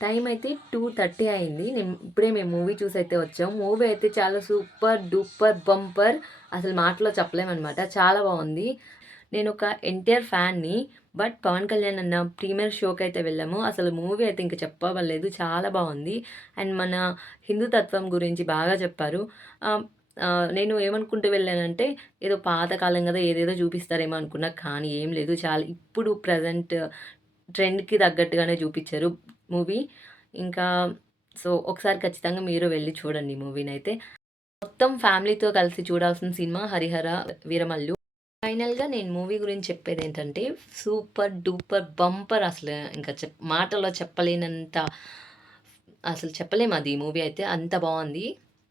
Time అయితే 2:30 అయింది. నేను ఇప్పుడే మేము మూవీ చూసి అయితే వచ్చాం. మూవీ అయితే చాలా సూపర్ డూపర్ బంపర్ అసలు మాటలో చెప్పలేమనమాట. చాలా బాగుంది నేను ఒక ఎన్టీఆర్ ఫ్యాన్‌ని. బట్ పవన్ కళ్యాణ్ అన్న ప్రీమియర్ షోకి అయితే వెళ్ళాము. అసలు మూవీ అయితే ఇంక చెప్పవలేదు. చాలా బాగుంది అండ్ మన హిందూ తత్వం గురించి బాగా చెప్పారు. నేను ఏమనుకుంటూ వెళ్ళానంటే ఏదో పాతకాలం కదా ఏదేదో చూపిస్తారేమో అనుకున్నా. కానీ ఏం లేదు. చాలా ఇప్పుడు ప్రజెంట్ ట్రెండ్‌కి తగ్గట్టుగానే చూపించారు మూవీ. ఇంకా సో, ఒకసారి ఖచ్చితంగా మీరు వెళ్ళి చూడండి మూవీని అయితే మొత్తం ఫ్యామిలీతో కలిసి చూడాల్సిన సినిమా 'హరిహర వీరమల్లు'. ఫైనల్‌గా నేను మూవీ గురించి చెప్పేదేంటంటే సూపర్ డూపర్ బంపర్ అసలు ఇంకా చెప్ మాటల్లో చెప్పలేనంత అసలు చెప్పలేము అది ఈ మూవీ అయితే. అంత బాగుంది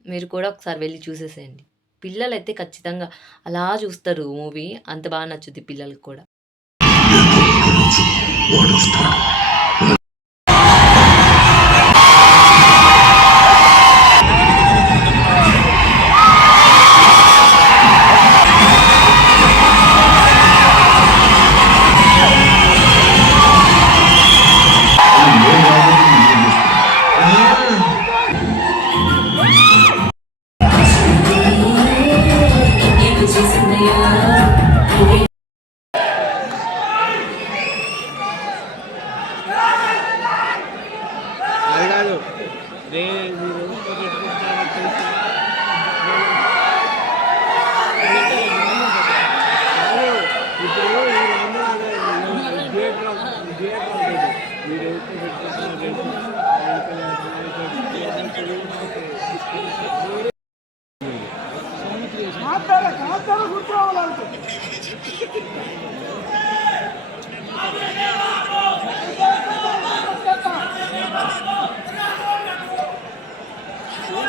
మీరు కూడా ఒకసారి వెళ్ళి చూసేసేయండి. పిల్లలైతే ఖచ్చితంగా అలా చూస్తారు మూవీ. అంత బాగా నచ్చుద్ది పిల్లలకు కూడా. అది కాదు ఇప్పుడు కూర్చోవాలి